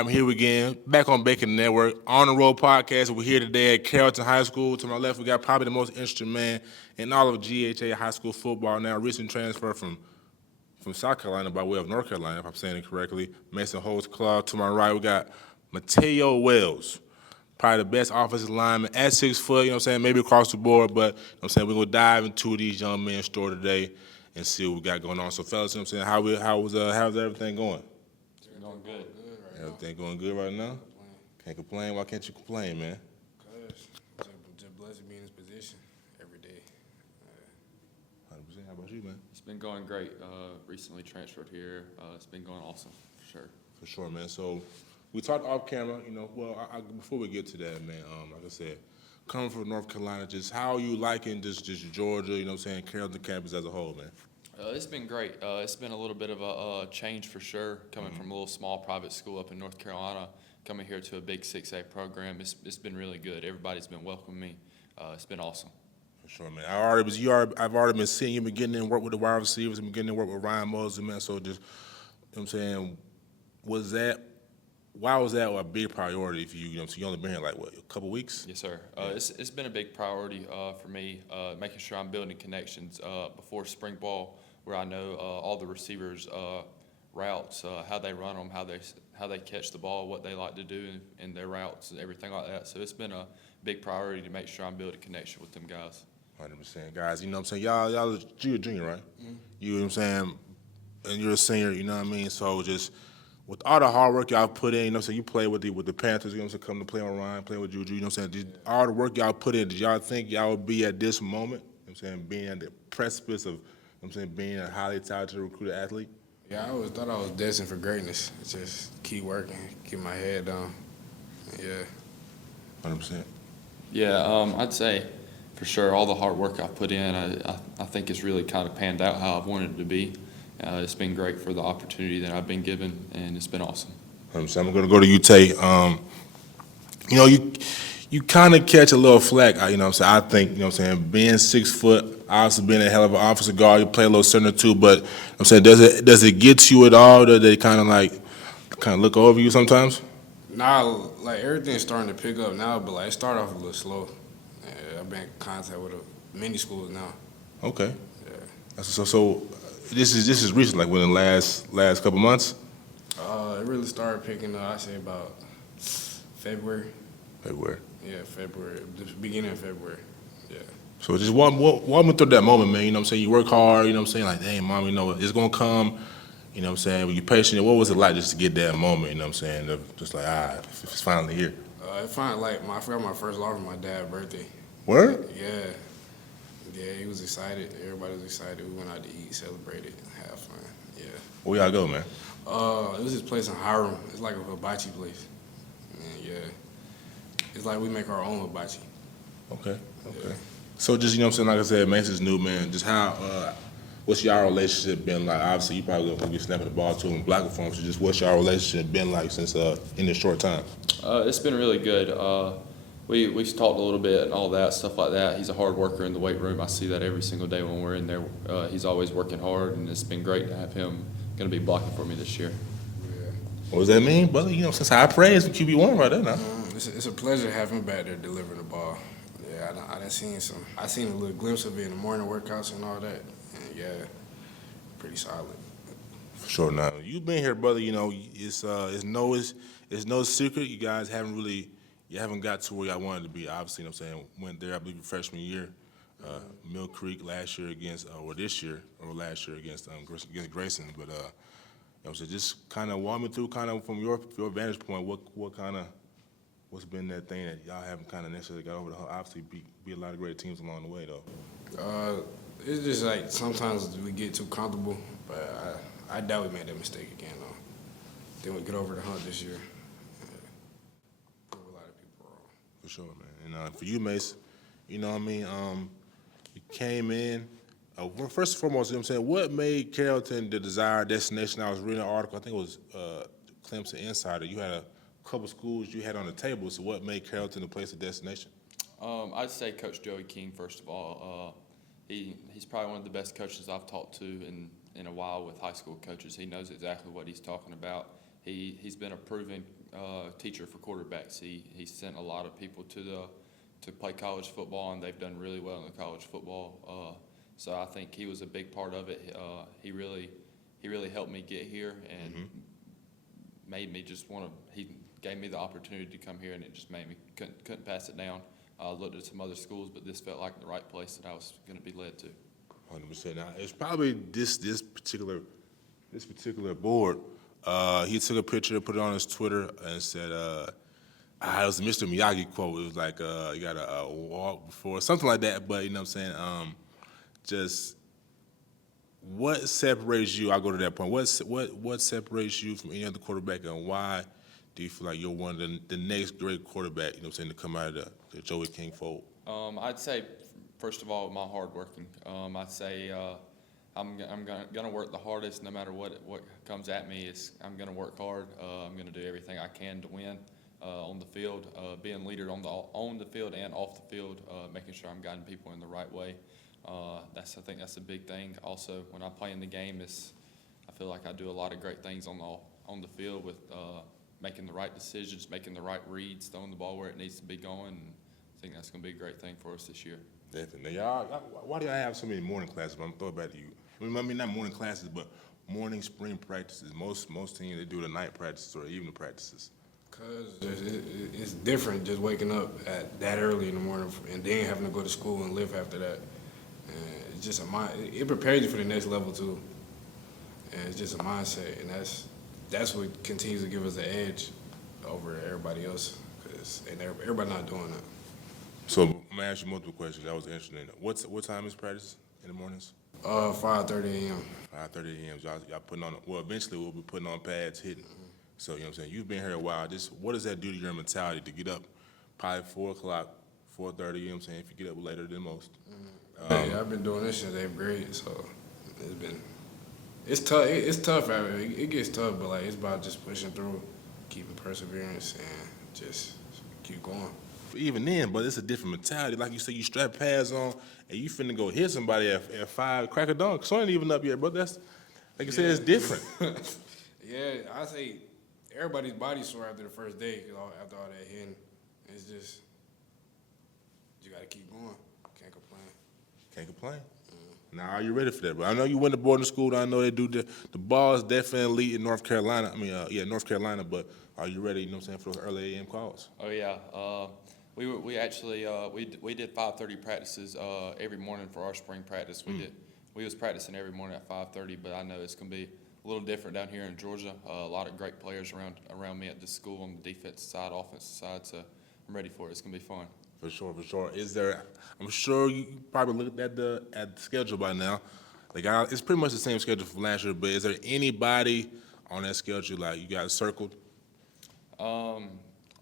I'm here again, back on Bacon Network, on the road podcast. We're here today at Carrollton High School. To my left, we got probably the most interesting man in all of GHA high school football now. Recent transfer from South Carolina by way of North Carolina, if I'm saying it correctly. Mason Holtzclaw. To my right, we got Mateo Wells, probably the best offensive lineman at 6 foot. You know what I'm saying? Maybe across the board, but you know what I'm saying we're gonna dive into these young men's story today and see what we got going on. So, fellas, you know what I'm saying? How's everything going? Going good. Everything going good right now? Can't complain. Why can't you complain, man? Cause just blessed to be in this position every day. 100%. How about you, man? It's been going great. Recently transferred here. It's been going awesome, for sure. For sure, man. So we talked off camera. Before we get to that, man. Like I said, coming from North Carolina, just how you liking just Georgia? You know what I'm saying? Carrollton campus as a whole, man. It's been great. It's been a little bit of a change for sure, coming from a little small private school up in North Carolina, coming here to a big 6A program. It's been really good. Everybody's been welcoming me. It's been awesome. For sure, man. I've already been seeing you beginning to work with the wide receivers and beginning to work with Ryan Mosley, man. So just, you know what I'm saying, why was that a big priority for you? You know, so you only been here like what, a couple weeks? Yes, sir. It's been a big priority for me, making sure I'm building connections before spring ball, where I know all the receivers' routes, how they run them, how they catch the ball, what they like to do in their routes, and everything like that. So it's been a big priority to make sure I'm building a connection with them guys. 100%, guys. You know what I'm saying? You're a junior, right? Mm-hmm. You know what I'm saying? And you're a senior, you know what I mean? So just with all the hard work y'all put in, you know what I'm saying? You play with the Panthers, you know what I'm saying? Come to play on Ryan, play with Juju, you know what I'm saying? All the work y'all put in, did y'all think y'all would be at this moment? You know what I'm saying? Being at the precipice of, you know what I'm saying, being a highly talented recruited athlete? Yeah, I always thought I was destined for greatness. Just keep working, keep my head down. Yeah. 100%. Yeah, I'd say for sure all the hard work I've put in, I think it's really kind of panned out how I've wanted it to be. It's been great for the opportunity that I've been given, and it's been awesome. I'm going to go to you, Tay. You kind of catch a little flack, you know what I'm saying? I think, you know what I'm saying, being 6 foot, obviously being a hell of an offensive guard, you play a little center too, but you know what I'm saying, does it get to you at all? Do they kind of look over you sometimes? Now, like everything's starting to pick up now, but like it started off a little slow. Yeah, I've been in contact with many schools now. Okay. Yeah. So this is recent, like within the last couple months? It really started picking up, I say about February. February. Yeah, February, the beginning of February. Yeah. So just walk me through that moment, man. You know what I'm saying? You work hard, you know what I'm saying? Like, dang, mom, you know, it's going to come. You know what I'm saying? Were you patient? What was it like just to get that moment, you know what I'm saying? Of just like, it's finally here. It finally, I forgot my first law for my dad's birthday. Word? Yeah. Yeah, he was excited. Everybody was excited. We went out to eat, celebrated, have fun. Yeah. Where y'all go, man? It was this place in Hiram. It's like a hibachi place. And yeah. It's like we make our own hibachi. Okay. Yeah. So just, you know what I'm saying, like I said, Mason's new, man. Just what's y'all relationship been like? Obviously, you probably going to be snapping the ball to him in black form, so just what's y'all relationship been like since in this short time? It's been really good. We talked a little bit and all that, stuff like that. He's a hard worker in the weight room. I see that every single day when we're in there. He's always working hard, and it's been great to have him going to be blocking for me this year. Yeah. What does that mean, brother? You know, since I praise for QB1 right there now. It's a pleasure having him back there delivering the ball. Yeah, I seen a little glimpse of it in the morning workouts and all that. And yeah, pretty solid. For sure. Now you've been here, brother. You know, it's no secret. You guys haven't got to where y'all wanted to be. Obviously, you know what I'm saying, went there, I believe, your freshman year. Mill Creek last year against, or last year against Grayson. But you know what I'm saying, just kind of walk me through, kind of from your vantage point, what's been that thing that y'all haven't kind of necessarily got over the hump? Obviously, beat a lot of great teams along the way, though. It's just like sometimes we get too comfortable, but I doubt we made that mistake again, though. Then we get over the hump this year. Prove a lot of people wrong. For sure, man. And for you, Mace, you know what I mean? You came in. Well, first and foremost, you know what I'm saying, what made Carrollton the desired destination? I was reading an article, I think it was Clemson Insider. You had a couple schools you had on the table, so what made Carrollton the place of destination? I'd say Coach Joey King, first of all. He's probably one of the best coaches I've talked to in a while with high school coaches. He knows exactly what he's talking about. he's been a proven teacher for quarterbacks. He sent a lot of people to play college football, and they've done really well in the college football. So I think he was a big part of it. He really helped me get here and made me just want to. He gave me the opportunity to come here, and it just made me couldn't pass it down. I looked at some other schools, but this felt like the right place that I was going to be led to. 100%. Now it's probably this particular board. He took a picture, put it on his Twitter, and said, it was a Mr. Miyagi quote. It was like, you got to walk before, something like that. But you know what I'm saying? Just what separates you? I'll go to that point. What separates you from any other quarterback, and why do you feel like you're one of the next great quarterback? You know what I'm saying, to come out of the Joey King fold? I'd say, first of all, my hard working. I'd say I'm gonna work the hardest no matter what comes at me. I'm gonna work hard. I'm gonna do everything I can to win on the field, being leader on the field and off the field, making sure I'm guiding people in the right way. I think that's a big thing. Also, when I play in the game, I feel like I do a lot of great things on the field with making the right decisions, making the right reads, throwing the ball where it needs to be going. And I think that's going to be a great thing for us this year. Definitely. Y'all, why do y'all have so many morning classes? I'm going to throw it back to you. I mean, not morning classes, but morning spring practices. Most teams, they do the night practices or evening practices. Because it's different just waking up at that early in the morning and then having to go to school and live after that. And it's just it prepares you for the next level, too. And it's just a mindset, and that's what continues to give us the edge over everybody else, and everybody not doing that. So I'm gonna ask you multiple questions. That was interesting. What time is practice in the mornings? 5:30 a.m. 5:30 a.m. Y'all putting on. Well, eventually we'll be putting on pads, hitting. So you know what I'm saying. You've been here a while. What does that do to your mentality to get up? Probably 4 o'clock, 4:30. You know what I'm saying. If you get up later than most. I've been doing this since 8th grade, so it's tough. It's tough out here. It gets tough, but like it's about just pushing through, keeping perseverance, and just keep going. Even then, but it's a different mentality. Like you said, you strap pads on and you finna go hit somebody at 5, crack a dunk. So ain't even up yet, bro. That's like you said, it's different. Yeah, I say everybody's body sore after the first day after all that hitting. It's just you gotta keep going. Can't complain. Can't complain. Now, are you ready for that, bro? I know you went to boarding school. I know they do the ball is definitely elite in North Carolina. North Carolina. But are you ready? You know what I'm saying, for those early AM calls? Oh yeah, we actually we did 5:30 practices every morning for our spring practice. We was practicing every morning at 5:30, but I know it's gonna be a little different down here in Georgia. A lot of great players around me at this school on the defensive side, offensive side. So I'm ready for it. It's gonna be fun. For sure. I'm sure you probably looked at the schedule by now. It's pretty much the same schedule from last year, but is there anybody on that schedule like you got circled? I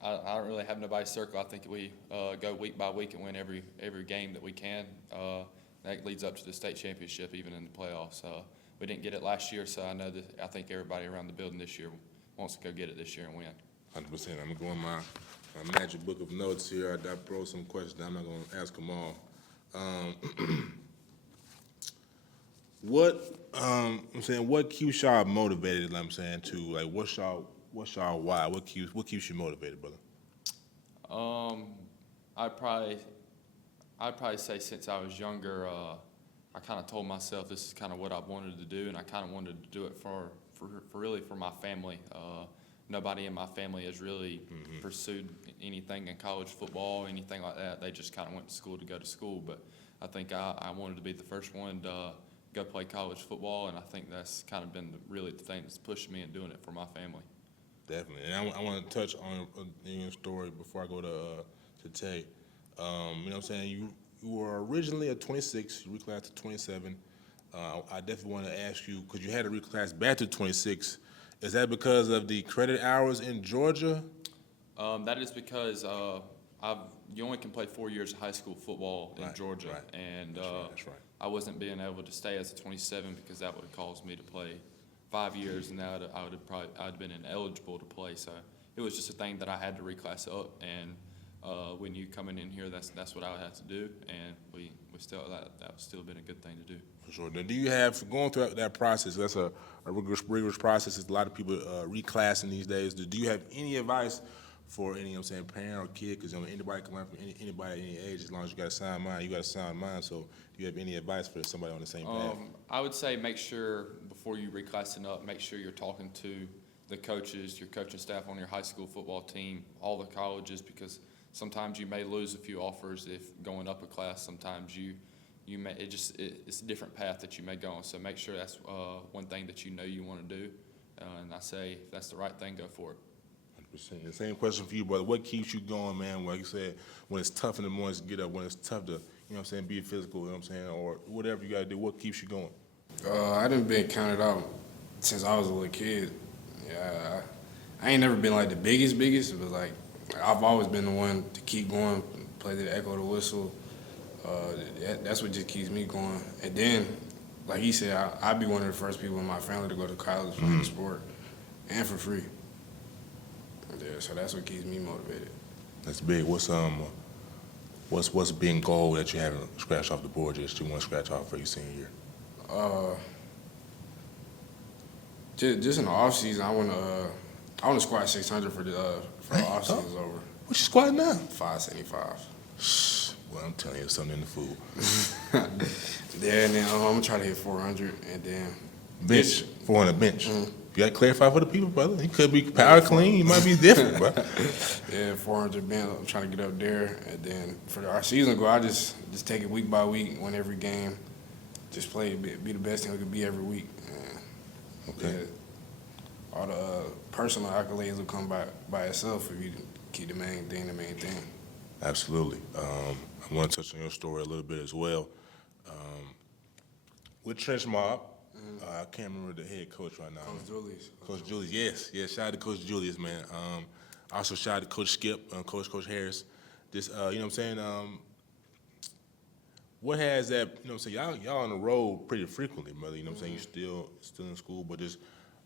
don't really have nobody circled. I think we go week by week and win every game that we can. That leads up to the state championship, even in the playoffs. We didn't get it last year, so I think everybody around the building this year wants to go get it this year and win. 100%. I'm going to go in my magic book of notes here. I wrote some questions. I'm not going to ask them all. What keeps y'all motivated? I'm saying to like, what's y'all why? What keeps you motivated, brother? I'd probably say since I was younger, I kind of told myself this is kind of what I wanted to do, and I kind of wanted to do it for my family. Nobody in my family has really pursued anything in college football, anything like that. They just kind of went to school to go to school. But I think I wanted to be the first one to go play college football, and I think that's kind of been really the thing that's pushed me in doing it for my family. Definitely. And I want to touch on your story before I go to Tay. You know what I'm saying? You were originally a 26, you reclassed to 27. I definitely want to ask you, because you had to reclass back to 26, is that because of the credit hours in Georgia? That is because you only can play 4 years of high school football in Georgia, and that's right. I wasn't being able to stay as a 27 because that would have caused me to play 5 years, and now I'd been ineligible to play. So it was just a thing that I had to reclass up, and when you coming in here, that's what I would have to do, and we still that would still been a good thing to do. For sure. Now, do you have, going through that process, that's a rigorous process. There's a lot of people reclassing these days. Do you have any advice for any, parent or kid? Because anybody can learn from anybody at any age as long as you got a sound mind. You got a sound mind. So do you have any advice for somebody on the same path? I would say make sure before you reclassing up, make sure you're talking to the coaches, your coaching staff on your high school football team, all the colleges, because sometimes you may lose a few offers if going up a class. Sometimes you may it's a different path that you may go on. So make sure that's one thing that you want to do. And I say if that's the right thing, go for it. 100%. The same question for you, brother. What keeps you going, man? Like you said, when it's tough in the mornings to get up, when it's tough to, be physical, or whatever you got to do, what keeps you going? I done been counted out since I was a little kid. Yeah, I ain't never been like the biggest, but like I've always been the one to keep going, play the echo, the whistle. That's what just keeps me going. And then, like he said, I'd be one of the first people in my family to go to college for the sport and for free. Yeah, so that's what keeps me motivated. That's big. What's a big goal that you haven't scratched off the board yet that you want to scratch off for your senior year? Just in the off season, I want to squat 600 for the off season's over. What you squatting now? 575. Well, I'm telling you, something in the food. Yeah, and then I'm gonna try to hit 400, and then Bench, 400 bench. You got to clarify for the people, brother. He could be power clean. He might be different, bro. Yeah, 400 bench. I'm trying to get up there, and then for our season goal, I just take it week by week, win every game, just play, be the best thing we could be every week. And, Okay. yeah, all the personal accolades will come by itself if you keep the main thing. Absolutely. I want to touch on your story a little bit as well. With Trench Mob, I can't remember the head coach right now. Coach Julius, yes. Shout out to Coach Julius, man. Also shout out to Coach Skip, Coach Harris. This, what has that, y'all on the road pretty frequently, brother. You still in school, but just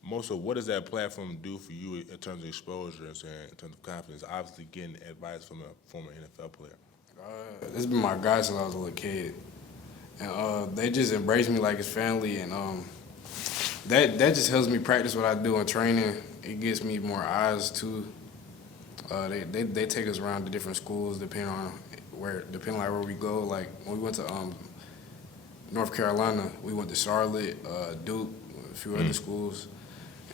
most of what does that platform do for you in terms of exposure, in terms of confidence? Obviously, getting advice from a former NFL player. This has been my guy since I was a little kid, and they just embrace me like his family, and that just helps me practice what I do in training. It gets me more eyes too. They take us around to different schools depending on where we go. Like when we went to North Carolina, we went to Charlotte, Duke, a few other schools.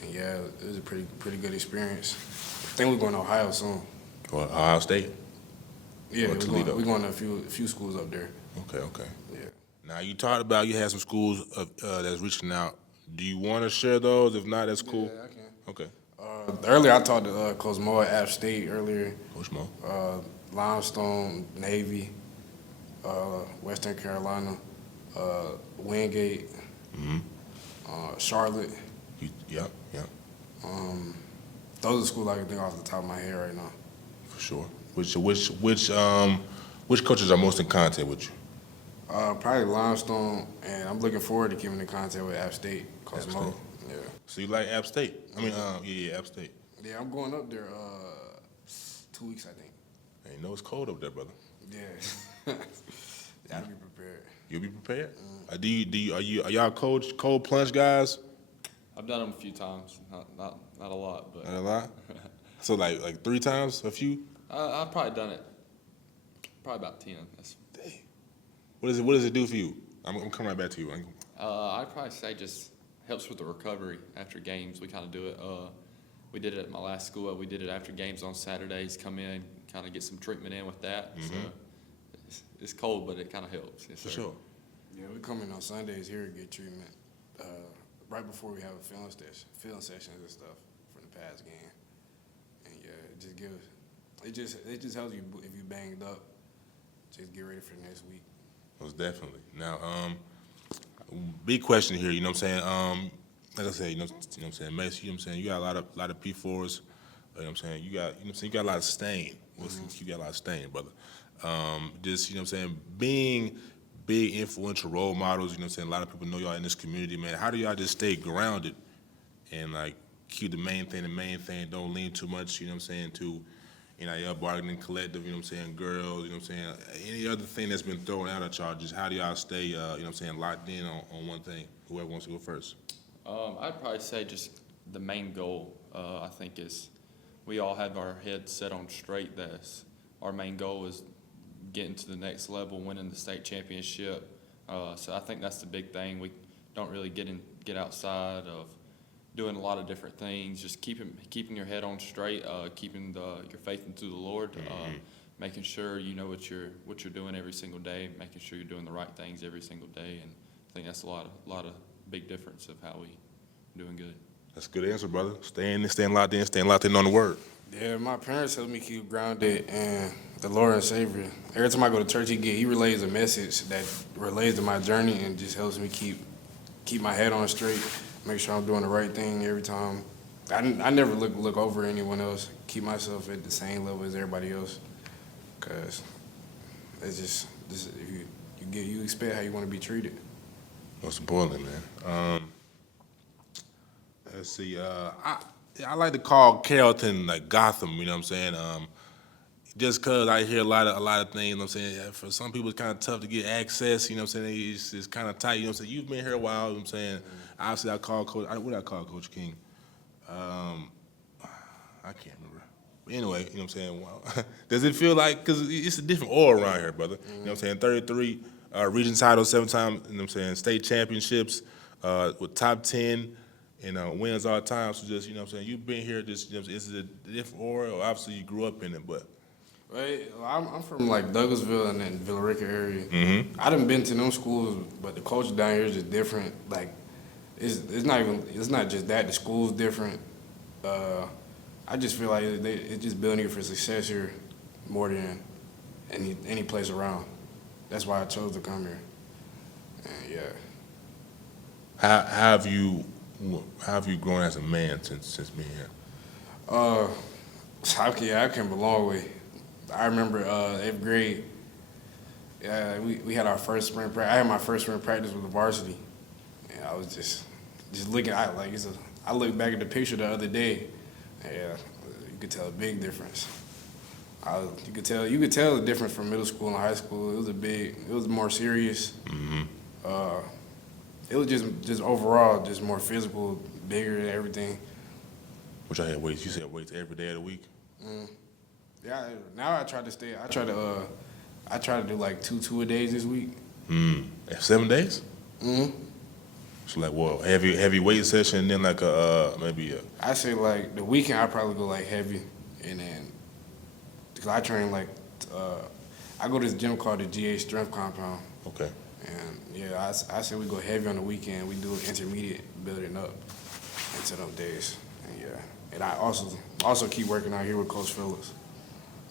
And yeah, it was a pretty good experience. I think we're going to Ohio soon. Or Ohio State? Yeah, Or Toledo? we're going to a few schools up there. Okay. Yeah. Now, you talked about you had some schools that's reaching out. Do you want to share those? If not, that's cool. Yeah, I can. Okay. Earlier, I talked to Coach Mo at App State earlier. Coach Mo. Limestone, Navy, Western Carolina, Wingate, Charlotte. Yep. Those are the schools I can think off the top of my head right now. For sure. Which coaches are most in contact with you? Probably Limestone, and I'm looking forward to keeping in contact with App State, Coach Mo. Yeah. So you like App State? App State. Yeah, I'm going up there 2 weeks, I think. Hey, you know it's cold up there, brother. Yeah. I'll be prepared. You'll be prepared. Are y'all cold plunge guys? I've done them a few times, not a lot, but Not a lot. So like 3 times, a few. I've probably done it probably about 10. Dang. What does it do for you? I'm coming right back to you. I'd probably say just helps with the recovery after games. We kind of do it. We did it at my last school. We did it after games on Saturdays. Come in, kind of get some treatment in with that. So it's cold, but it kind of helps. Yes, For sir. sure. Yeah, we come in on Sundays here and get treatment right before we have a film sessions and stuff from the past game. And yeah, it just helps you if you banged up. Just get ready for next week. Most definitely. Now, big question here. You know what I'm saying? Like I said, you know what I'm saying, Mace. You know what I'm saying? You got a lot of P4s. You know what I'm saying? You got a lot of stain. You got a lot of stain, brother. Just, you know what I'm saying, being big influential role models, you know what I'm saying, a lot of people know y'all in this community, man. How do y'all just stay grounded and, like, keep the main thing, don't lean too much, you know what I'm saying, to, NIL bargaining collective, you know what I'm saying, girls, you know what I'm saying, any other thing that's been thrown out at y'all, just how do y'all stay, you know what I'm saying, locked in on one thing? Whoever wants to go first. I'd probably say just the main goal, I think, is we all have our heads set on straight. That our main goal is getting to the next level, winning the state championship. So I think that's the big thing. We don't really get outside of doing a lot of different things. Just keeping your head on straight, keeping your faith into the Lord, making sure you know what you're doing every single day, making sure you're doing the right things every single day, and I think that's a lot of big difference of how we doing good. That's a good answer, brother. Staying locked in on the word. Yeah, my parents help me keep grounded in the Lord and Savior. Every time I go to church, he relays a message that relates to my journey and just helps me keep my head on straight, make sure I'm doing the right thing every time. I never look over anyone else, keep myself at the same level as everybody else, because it's just if you expect how you want to be treated. Most importantly, man. Let's see. I like to call Carrollton like Gotham. You know what I'm saying? Just cause I hear a lot of things. You know what I'm saying? Yeah, for some people, it's kind of tough to get access. You know what I'm saying? It's kind of tight. You know what I'm saying? You've been here a while. You know what I'm saying? Obviously, I call Coach. What did I call Coach King? I can't remember. But anyway, you know what I'm saying? Well, does it feel like, because it's a different aura around here, brother. You know what I'm saying? 33 region titles, 7 times. You know what I'm saying? State championships with top 10. Wins all the time. So just, you know what I'm saying, you've been here, just, you know, is it a different aura, or obviously you grew up in it, but. Right, I'm from like Douglasville and then Villa Rica area. Mm-hmm. I done been to them schools, but the culture down here is just different. Like, it's not just that, the school's different. I just feel like it's just building for success here more than any place around. That's why I chose to come here. And yeah. How have you grown as a man since being here? I came a long way. I remember 8th grade. We had our first spring practice. I had my first spring practice with the varsity, and I was just looking. I looked back at the picture the other day. And yeah, you could tell a big difference. You could tell the difference from middle school and high school. It was more serious. Mm-hmm. It was just overall just more physical, bigger and everything. Which I had weights. You said weights every day of the week. Yeah. Now I try to do like two a days this week. 7 days. So like what? Heavy weight session, and then like maybe a. I say like the weekend I probably go like heavy, and then because I train like I go to this gym called the GA Strength Compound. Okay. And yeah, I say we go heavy on the weekend. We do intermediate building up into them days. And yeah, and I also keep working out here with Coach Phillips.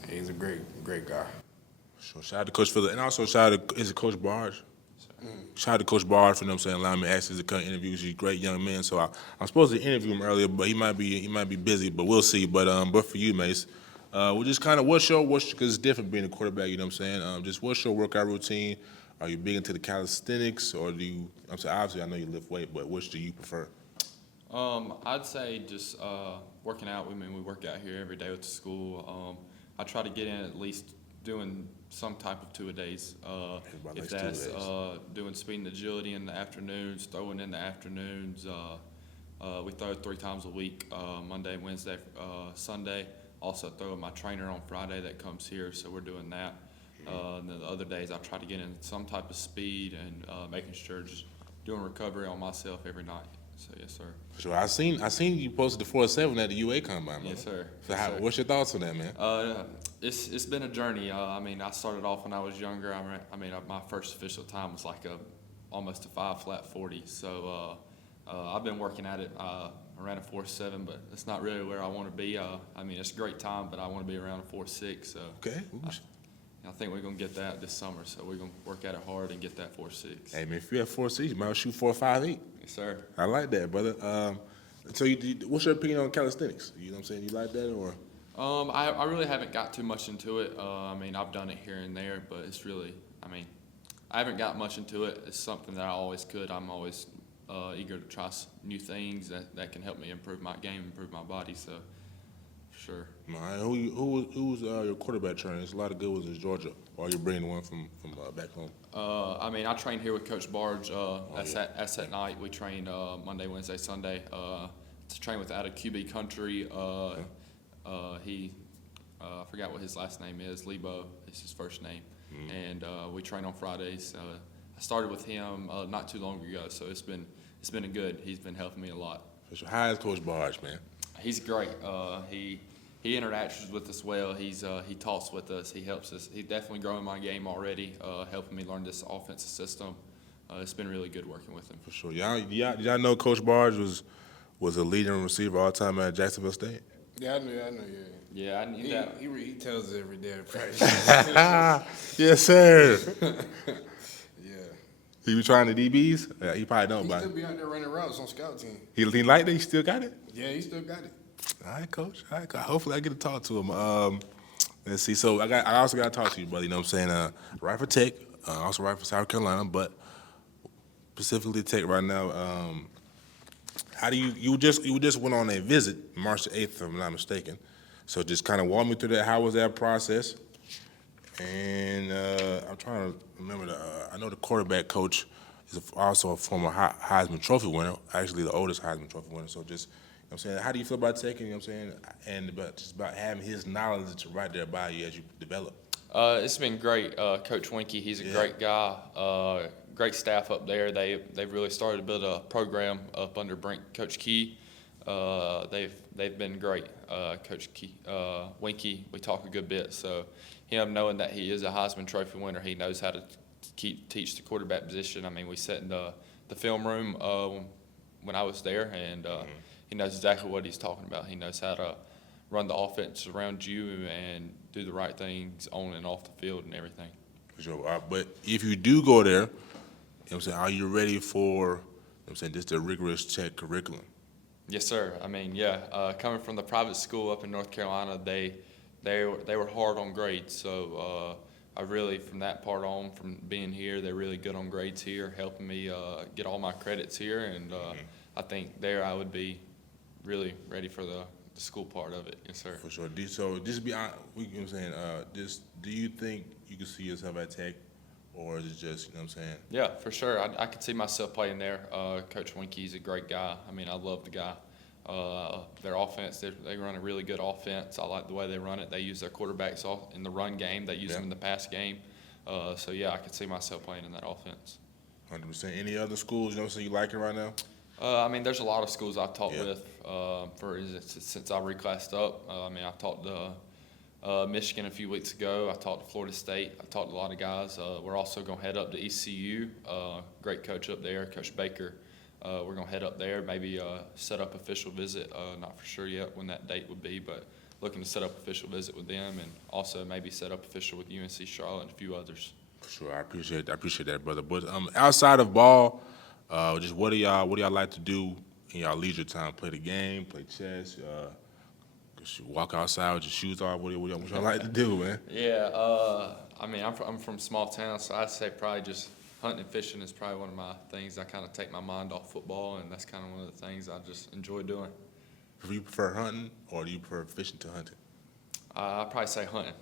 He's a great guy. So shout out to Coach Phillips, and also shout out to Coach Barge. Shout out to Coach Barge for, you know what I'm saying, allowing me access to come interview. He's a great young man. So I'm supposed to interview him earlier, but he might be busy. But we'll see. But for you, Mace, we'll just kind of because it's different being a quarterback. You know what I'm saying? Just what's your workout routine? Are you big into the calisthenics, or do you? I'm saying obviously I know you lift weight, but which do you prefer? I'd say just working out. We work out here every day with the school. I try to get in at least doing some type of 2 a days. If that's doing speed and agility in the afternoons, throwing in the afternoons. We throw 3 times a week, Monday, Wednesday, Sunday. Also throw with my trainer on Friday that comes here, so we're doing that. And then the other days I try to get in some type of speed and making sure just doing recovery on myself every night. So yes, sir. Sure. I seen you posted the 4.7 at the UA combine. Yes, sir. So Yes, sir. What's your thoughts on that, man? It's been a journey. I started off when I was younger. My first official time was like almost a 5 flat 40. So I've been working at it. I ran a 4.7, but it's not really where I want to be. It's a great time, but I want to be around a 4.6. So Okay. I think we're gonna get that this summer. So we're gonna work at it hard and get that 4.6. Hey man, if you have 4.6, you might shoot 4.58. Yes, sir. I like that, brother. So what's your opinion on calisthenics? You know what I'm saying? You like that, or? I really haven't got too much into it. I've done it here and there, but it's really, I haven't got much into it. It's something that I always could. I'm always eager to try new things that can help me improve my game, improve my body. So, for sure. All right, who's your quarterback trainer? There's a lot of good ones in Georgia. Or you're bringing one from back home? I mean, I train here with Coach Barge. That's yeah. at night. We train Monday, Wednesday, Sunday. To train with out of QB country. I forgot what his last name is. Lebo is his first name. And we train on Fridays. I started with him not too long ago, so it's been a good. He's been helping me a lot. For sure. How is Coach Barge, man? He's great. He interacts with us well. He talks with us. He helps us. He's definitely growing my game already, helping me learn this offensive system. It's been really good working with him. For sure. Y'all know Coach Barge was a leading receiver all time at Jacksonville State? Yeah, I know, yeah. Yeah, I knew that. He tells us every day at practice. Yes, sir. Yeah. He be trying the DBs? Yeah, he probably don't, He but still be out there running routes on scout team. he like that? He still got it? Yeah, he still got it. All right, Coach. All right, hopefully I get to talk to him. Let's see. So I also got to talk to you, brother. You know what I'm saying? Right for Tech, also right for South Carolina, but specifically Tech right now. How do you just went on a visit March the 8th, if I'm not mistaken. So just kind of walk me through that. How was that process? And I'm trying to remember I know the quarterback coach is also a former Heisman Trophy winner, actually the oldest Heisman Trophy winner. So just, you know what I'm saying, how do you feel about Tech, you know what I'm saying, and about having his knowledge right there by you as you develop? It's been great. Coach Winkie, he's a great guy. Great staff up there. They've really started to build a program up under Coach Key. They've been great. Coach Key, Winkie, we talk a good bit. So him knowing that he is a Heisman Trophy winner, he knows how to teach the quarterback position. I mean, we sat in the film room when I was there, and he knows exactly what he's talking about. He knows how to run the offense around you and do the right things on and off the field and everything. For sure. But if you do go there, you know what I'm saying, are you ready for, you know what I'm saying, just a rigorous Tech curriculum? Yes, sir. I mean, yeah. Coming from the private school up in North Carolina, they were hard on grades. So I really, from that part on, from being here, they're really good on grades here, helping me get all my credits here. And I think there I would be really ready for the school part of it. Yes, sir. For sure. So just be honest, you know what I'm saying, do you think you can see yourself at Tech, or is it just, you know what I'm saying? Yeah, for sure. I could see myself playing there. Coach Winkie's a great guy. I mean, I love the guy. Their offense, they run a really good offense. I like the way they run it. They use their quarterbacks in the run game. They use them in the pass game. So, yeah, I could see myself playing in that offense. 100%. Any other schools, you know what I'm saying, you like it right now? I mean, there's a lot of schools I've talked with since I reclassed up. I mean, I've talked to Michigan a few weeks ago. I talked to Florida State. I talked to a lot of guys. We're also going to head up to ECU. Great coach up there, Coach Baker. We're going to head up there, maybe set up official visit. Not for sure yet when that date would be, but looking to set up official visit with them, and also maybe set up official with UNC Charlotte and a few others. For sure. I appreciate that, brother. But outside of ball, just what do y'all like to do in y'all leisure time? Play the game, play chess, walk outside with your shoes off. What y'all like to do, man? Yeah, I mean, I'm from a small town, so I'd say probably just hunting and fishing is probably one of my things. I kind of take my mind off football, and that's kind of one of the things I just enjoy doing. Do you prefer hunting, or do you prefer fishing to hunting? I'd probably say hunting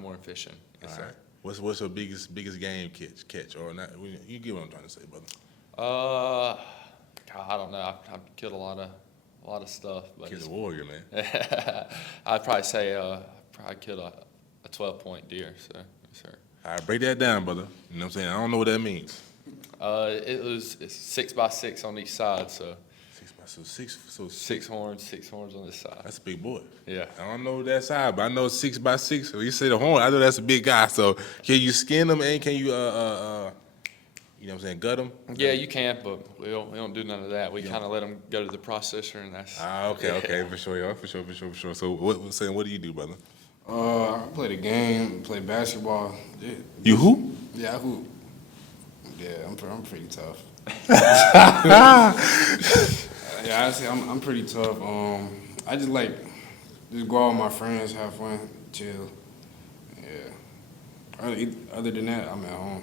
more than fishing. Yes, sir. Right. What's your biggest game catch, or not? You get what I'm trying to say, brother. I don't know. I've killed a lot of stuff. But Kid's a warrior, man. I'd probably say I killed a 12-point deer. So, yes, sir. All right, break that down, brother. You know what I'm saying? I don't know what that means. It's 6x6 on each side, so. 6x6. Six horns on this side. That's a big boy. Yeah. I don't know that side, but I know 6x6. When you say the horn, I know that's a big guy. So can you skin them and can you, you know what I'm saying, gut them? Yeah, you can, but we don't do none of that. We kind of let them go to the processor, and that's. Okay, for sure, y'all, for sure. So what do you do, brother? I play the game, play basketball. Yeah. You who? Yeah, I hoop. Yeah, I'm pretty tough. Yeah, I say I'm pretty tough. I just go out with my friends, have fun, chill. Yeah. Other than that, I'm at home.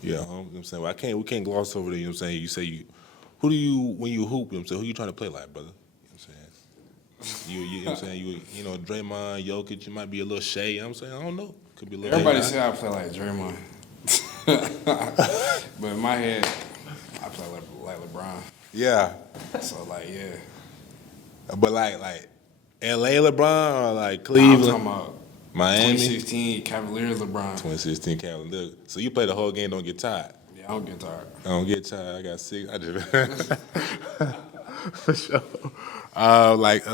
Yeah, you know what I'm saying? Well, we can't gloss over there, you know what I'm saying? When you hoop, you know what I'm saying, who you trying to play like, brother? You know what I'm saying? You know what I'm saying? You know, Draymond, Jokic, you might be a little shade. You know what I'm saying? I don't know. Could be a little Everybody AI. say I play like Draymond. But in my head, I play like LeBron. Yeah. So, like, yeah. But like LA LeBron or like I'm Cleveland, talking about Miami, 2016 Cavaliers LeBron. 2016 Cavaliers. So you play the whole game, don't get tired. Yeah, I don't get tired. I don't get tired. I got 6. I just for sure.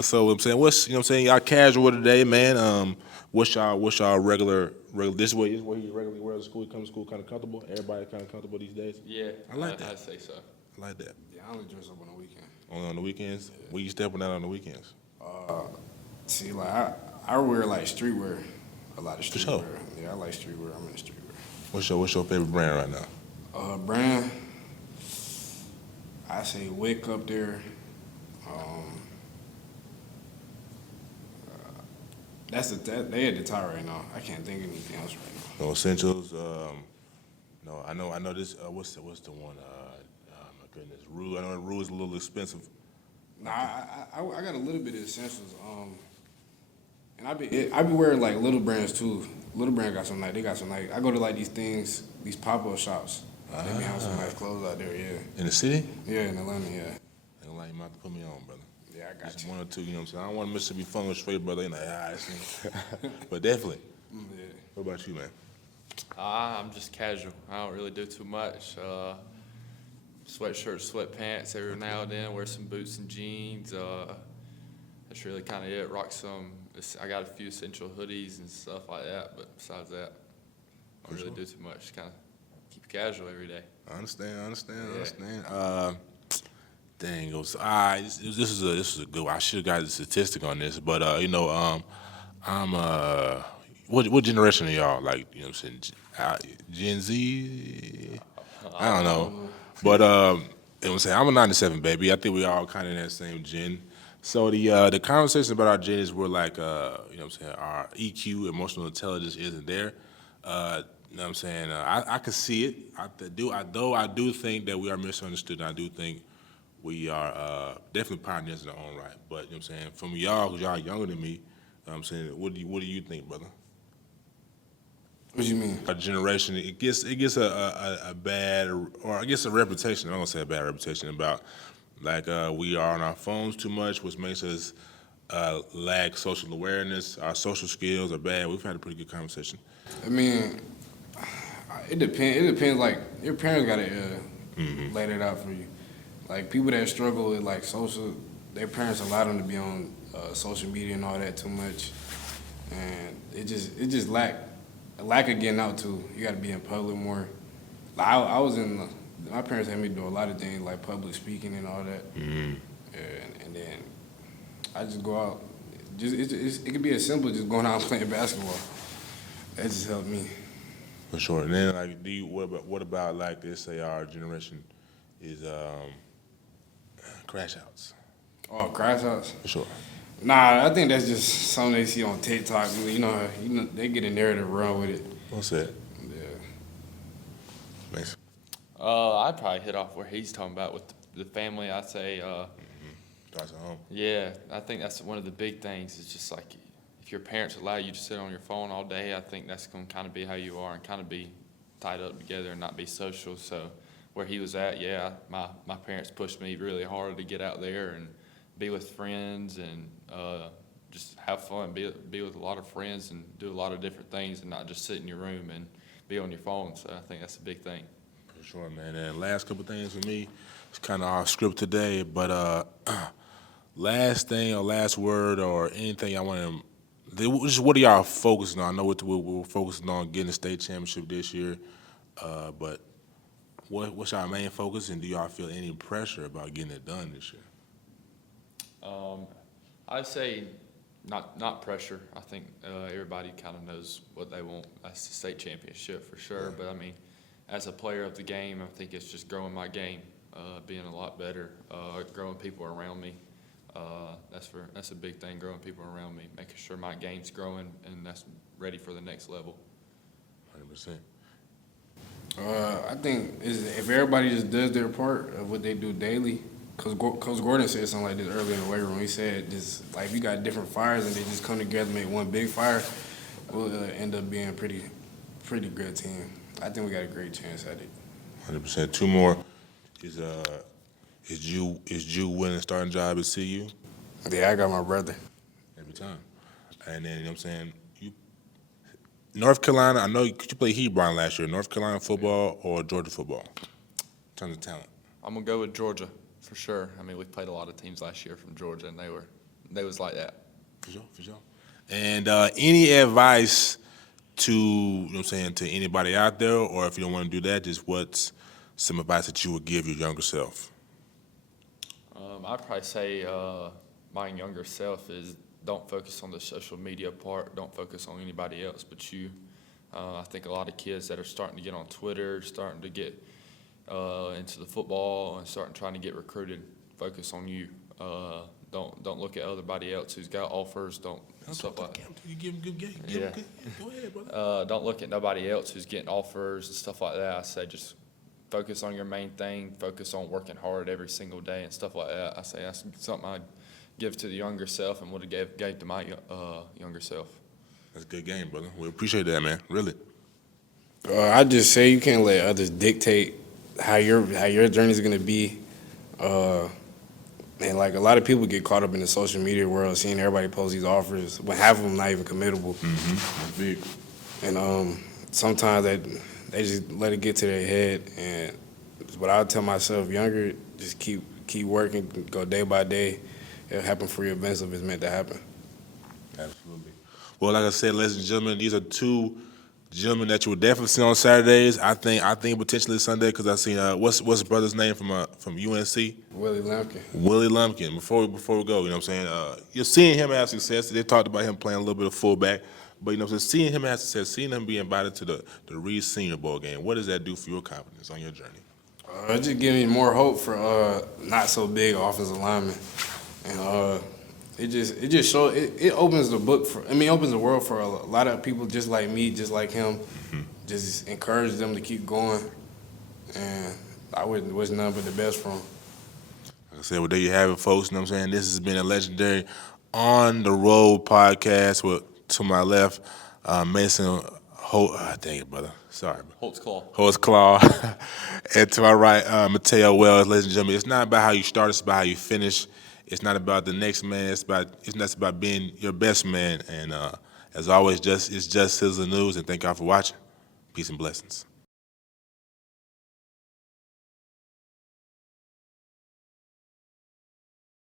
So I'm saying, what's you know what I'm saying? Y'all casual today, man. What's y'all regular? This way you regularly wear to school. You come to school kind of comfortable. Everybody kind of comfortable these days. Yeah, I like that. I'd say so. I like that. Yeah, I only dress up on the weekend. Only on the weekends. Where you stepping out on the weekends? See, like, I wear, like, streetwear. A lot of streetwear. sure. Yeah, I like streetwear. I'm in the streetwear. What's your favorite brand right now? Brand, I say Wick up there. They at the top right now. I can't think of anything else right now. No essentials. No, I know this. What's the one? My goodness, Rue. I know Rue is a little expensive. Nah, I got a little bit of essentials. And I be wearing like little brands too. Little brand got some nice. They got some nice. I go to like these pop-up shops. They be having some nice clothes out there. Yeah. In the city? Yeah, in Atlanta. Yeah. They don't like you might have to put me on, brother. Yeah, I got Just you. one or two, you know what I'm saying? I don't want Mississippi fun with straight, brother. Ain't like, I see. But definitely. Yeah. What about you, man? I'm just casual. I don't really do too much. Sweatshirt, sweatpants every now and then. Wear some boots and jeans. That's really kind of it. Rock some. I got a few essential hoodies and stuff like that. But besides that, I don't really do too much. Just kind of keep it casual every day. I understand. Yeah. Dang, this is a good one. I should have got a statistic on this, but I'm what generation are y'all? Like, you know what I'm saying? Gen Z? I don't know. But you know what I'm saying? I'm a 97 baby. I think we all kind of in that same gen. So the conversation about our genders were like, you know what I'm saying, our EQ, emotional intelligence isn't there. You know what I'm saying? I can see it. I do think that we are misunderstood. I do think we are definitely pioneers in our own right. But you know what I'm saying? From y'all, because y'all younger than me, you know what I'm saying, what do you think, brother? What you mean? Our generation, it gets a bad, or I guess a reputation. I'm gonna say a bad reputation about like we are on our phones too much, which makes us lack social awareness. Our social skills are bad. We've had a pretty good conversation. I mean, it depends. It depends. Like your parents gotta lay that out for you. Like people that struggle with like social, their parents allow them to be on social media and all that too much, and it just lack of getting out too. You got to be in public more. Like I was my parents had me do a lot of things like public speaking and all that, and then I just go out. It could be as simple as just going out and playing basketball. That just helped me. For sure. And then like, what about like they say our generation is crash outs? Oh, crash outs? For sure. Nah, I think that's just something they see on TikTok. You know, they get a narrative, run with it. What's that? Yeah. Thanks. I'd probably hit off where he's talking about with the family. I'd say, Starts at home. yeah, I think that's one of the big things. It's just like if your parents allow you to sit on your phone all day, I think that's going to kind of be how you are and kind of be tied up together and not be social. So where he was at, yeah, my parents pushed me really hard to get out there and be with friends and just have fun, be with a lot of friends and do a lot of different things and not just sit in your room and be on your phone. So I think that's a big thing. For sure, man. And last couple things for me, it's kind of our script today, but last thing or last word or anything I want to, just what are y'all focusing on? I know we're focusing on getting a state championship this year, but what's our main focus, and do y'all feel any pressure about getting it done this year? I'd say not pressure. I think everybody kind of knows what they want. That's the state championship for sure. But I mean, as a player of the game, I think it's just growing my game, being a lot better, growing people around me. That's a big thing, growing people around me, making sure my game's growing and that's ready for the next level. 100%. I think if everybody just does their part of what they do daily, Coach Gordon said something like this earlier in the weight room. He said, just like if you got different fires and they just come together and make one big fire, we'll end up being a pretty good team. I think we got a great chance at it. 100%. Two more. Is Jew winning the starting job at CU? Yeah, I got my brother. Every time. And then, you know what I'm saying, North Carolina, I know you played Hebron last year. North Carolina football or Georgia football in terms of talent? I'm gonna go with Georgia for sure. I mean, we played a lot of teams last year from Georgia, and they was like that. For sure. And any advice to, you know what I'm saying, to anybody out there, or if you don't want to do that, just what's some advice that you would give your younger self? I'd probably say my younger self is don't focus on the social media part. Don't focus on anybody else but you. I think a lot of kids that are starting to get on Twitter, starting to get into the football and trying to get recruited, focus on you. Don't look at everybody else who's got offers. Don't stuff like that. You give him good game. Go ahead, brother. Don't look at nobody else who's getting offers and stuff like that. I say just focus on your main thing. Focus on working hard every single day and stuff like that. I say that's something I'd give to the younger self and would have gave to my younger self. That's a good game, brother. We appreciate that, man. Really. I just say you can't let others dictate how your journey is gonna be. And like a lot of people get caught up in the social media world, seeing everybody post these offers, when half of them not even committable. That's big. And sometimes they just let it get to their head. And what I would tell myself younger, just keep working, go day by day. It'll happen for your events if it's meant to happen. Absolutely. Well, like I said, ladies and gentlemen, these are two gentlemen that you will definitely see on Saturdays. I think potentially Sunday because I seen what's his brother's name from UNC? Willie Lumpkin. Willie Lumpkin. Before we go, you know what I'm saying? You're seeing him have success. They talked about him playing a little bit of fullback, but you know what I'm saying? Seeing him have success, seeing him be invited to the Reed Senior Bowl game. What does that do for your confidence on your journey? It just gives me more hope for not so big offensive linemen. And it just shows it opens the book opens the world for a lot of people just like me, just like him. Mm-hmm. Just encourage them to keep going, and I would wish nothing but the best for them. Like I said, well, there you have it, folks. You know what I'm saying? This has been a legendary On the Road podcast with, to my left, Mason dang it, brother. Sorry, bro. Holtzclaw. And to my right, Mateo Wells. Ladies and gentlemen, it's not about how you start, it's about how you finish. It's not about the next man. It's about being your best man. And as always, it's just the news. And thank y'all for watching. Peace and blessings.